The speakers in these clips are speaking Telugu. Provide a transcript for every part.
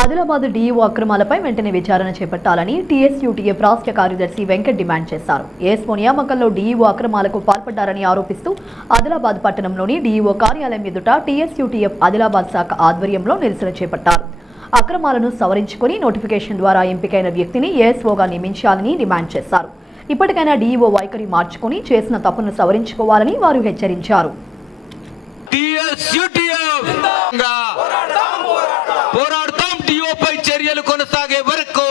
ఆదిలాబాద్ డీఈఓ అక్రమాలపై వెంటనే విచారణ చేపట్టాలని టీఎస్యూటీఎఫ్ రాష్ట్ర కార్యదర్శి వెంకట్ డిమాండ్ చేశారు. ఏఎస్ఓ నియామకంలో డీఈఓ అక్రమాలకు పాల్పడ్డారని ఆరోపిస్తూ ఆదిలాబాద్ పట్టణంలోని డీఈఓ కార్యాలయం ఎదుట టీఎస్యూటీఎఫ్ ఆదిలాబాద్ శాఖ ఆధ్వర్యంలో నిరసన చేపట్టారు. అక్రమాలను సవరించుకుని నోటిఫికేషన్ ద్వారా ఎంపికైన వ్యక్తిని ఏఎస్ఓగా నియమించాలని డిమాండ్ చేశారు. ఇప్పటికైనా డీఈఓ వైఖరి మార్చుకుని చేసిన తప్పును సవరించుకోవాలని వారు హెచ్చరించారు. చర్యలు కొనసాగే వరకు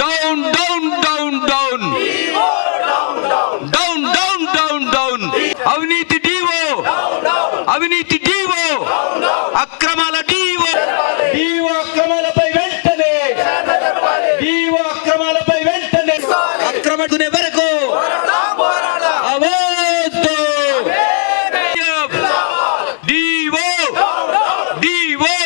down down down down down down down down అవినీతి డీఓ అవినీతి డీఓ అక్రమాల డీఓ డీఓ అక్రమాలపై వెంటనే డీఓ అక్రమాలపై వెంటనే అక్రమడునే వరకు అవోద్దు డీఓ డీఓ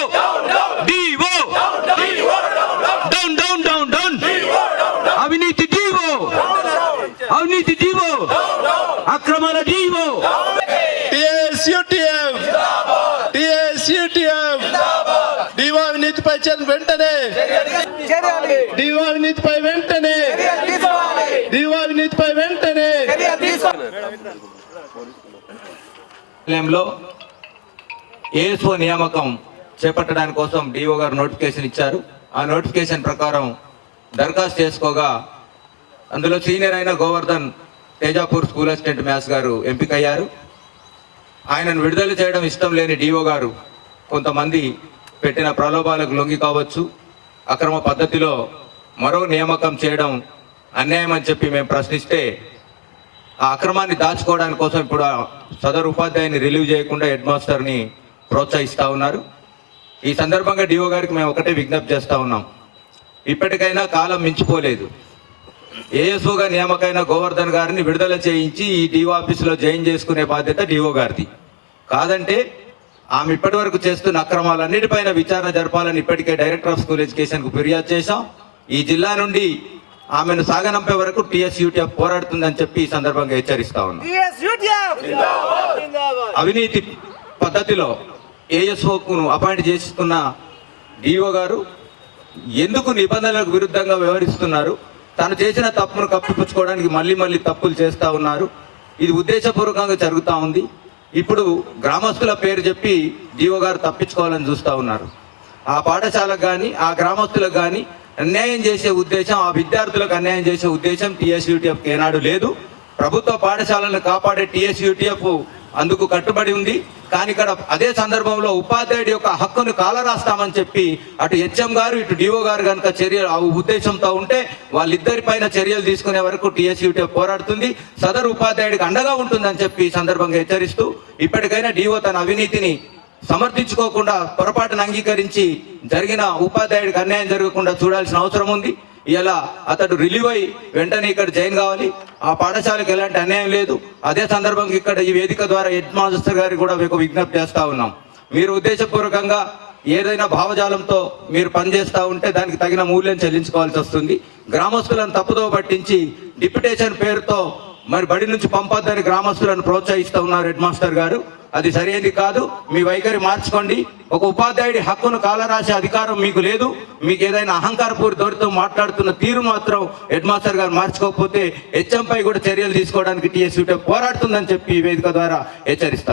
అవినీతి జీవో అక్రమాల జీవో టీఎస్యూటీఎఫ్ డీఓ అవినీతిపై వెంటనే డీఓ అవినీతిపై వెంటనే డీఓ అవినీతిపై వెంటనే ఏఎస్ఓ నియామకం చేపట్టడానికి కోసం డిఓ గారు నోటిఫికేషన్ ఇచ్చారు. ఆ నోటిఫికేషన్ ప్రకారం దరఖాస్తు చేసుకోగా అందులో సీనియర్ అయిన Govardhan Tezpur school assistant maths గారు ఎంపికయ్యారు. ఆయనను విడుదల చేయడం ఇష్టం లేని డిఓ గారు కొంతమంది పెట్టిన ప్రలోభాలకు లొంగి కావచ్చు, అక్రమ పద్ధతిలో మరో నియామకం చేయడం అన్యాయం అని చెప్పి మేము ప్రశ్నిస్తే ఆ అక్రమాన్ని దాచుకోవడానికి కోసం ఇప్పుడు సదరు ఉపాధ్యాయుని రిలీవ్ చేయకుండా హెడ్ మాస్టర్ని ప్రోత్సహిస్తూ ఉన్నారు. ఈ సందర్భంగా డిఓ గారికి మేము ఒకటే విజ్ఞప్తి చేస్తూ ఉన్నాం, ఇప్పటికైనా కాలం మించిపోలేదు. ఏఎస్ఓగా నియామకైన గోవర్ధన్ గారిని విడుదల చేయించి ఈ డిఓ ఆఫీసులో జాయిన్ చేసుకునే బాధ్యత డిఓ గారిది. కాదంటే ఆమె ఇప్పటి వరకు చేస్తున్న అక్రమాలన్నిటిపైన విచారణ జరపాలని ఇప్పటికే డైరెక్టర్ ఆఫ్ స్కూల్ ఎడ్యుకేషన్కు ఫిర్యాదు చేశాం. ఈ జిల్లా నుండి ఆమెను సాగనంపే వరకు టీఎస్యూటీఎఫ్ పోరాడుతుందని చెప్పి ఈ సందర్భంగా హెచ్చరిస్తా ఉన్నాం. అవినీతి పద్ధతిలో ఏఎస్ఓకు అపాయింట్ చేస్తున్న డిఓ గారు ఎందుకు నిబంధనలకు విరుద్ధంగా వ్యవహరిస్తున్నారు? తను చేసిన తప్పును కప్పిపుచ్చుకోవడానికి మళ్ళీ తప్పులు చేస్తూ ఉన్నారు. ఇది ఉద్దేశపూర్వకంగా జరుగుతూ ఉంది. ఇప్పుడు గ్రామస్తుల పేరు చెప్పి డిఓ గారు తప్పించుకోవాలని చూస్తూ ఉన్నారు. ఆ పాఠశాలకు కానీ ఆ గ్రామస్తులకు కానీ అన్యాయం చేసే ఉద్దేశం, ఆ విద్యార్థులకు అన్యాయం చేసే ఉద్దేశం టీఎస్యూటీఎఫ్ ఏనాడు లేదు. ప్రభుత్వ పాఠశాలను కాపాడే టీఎస్యూటీఎఫ్ అందుకు కట్టుబడి ఉంది. కానీ ఇక్కడ అదే సందర్భంలో ఉపాధ్యాయుడి యొక్క హక్కును కాలరాస్తామని చెప్పి అటు హెచ్ఎం గారు ఇటు డిఓ గారు కనుక చర్యలు ఆ ఉద్దేశంతో ఉంటే వాళ్ళిద్దరిపైన చర్యలు తీసుకునే వరకు టీఎస్యూటీఎఫ్ పోరాడుతుంది, సదరు ఉపాధ్యాయుడికి అండగా ఉంటుందని చెప్పి ఈ సందర్భంగా హెచ్చరిస్తూ ఇప్పటికైనా డిఓ తన అవినీతిని సమర్థించుకోకుండా పొరపాటును అంగీకరించి జరిగిన ఉపాధ్యాయుడికి అన్యాయం జరగకుండా చూడాల్సిన అవసరం ఉంది. ఇలా అతడు రిలీవ్ అయ్యి వెంటనే ఇక్కడ జాయిన్ కావాలి. ఆ పాఠశాలకు ఎలాంటి అన్యాయం లేదు. అదే సందర్భంగా ఇక్కడ ఈ వేదిక ద్వారా హెడ్ మాస్టర్ గారికి కూడా మీకు విజ్ఞప్తి చేస్తా ఉన్నాం, మీరు ఉద్దేశపూర్వకంగా ఏదైనా భావజాలంతో మీరు పనిచేస్తూ ఉంటే దానికి తగిన మూల్యం చెల్లించుకోవాల్సి వస్తుంది. గ్రామస్తులను తప్పుదో పట్టించి డిప్యుటేషన్ పేరుతో మరి బడి నుంచి పంపొద్దని గ్రామస్తులను ప్రోత్సహిస్తూ ఉన్నారు హెడ్ మాస్టర్ గారు. అది సరైనది కాదు. మీ వైఖరి మార్చుకోండి. ఒక ఉపాధ్యాయుడి హక్కును కాలరాసే అధికారం మీకు లేదు. మీకు ఏదైనా అహంకారపూరి ధోరణితో మాట్లాడుతున్న తీరు మాత్రం హెడ్ మాస్టర్ గారు మార్చుకోకపోతే హెచ్ఎంపై కూడా చర్యలు తీసుకోవడానికి టీఎస్యూటీఎఫ్ పోరాడుతుందని చెప్పి ఈ వేదిక ద్వారా హెచ్చరిస్తారు.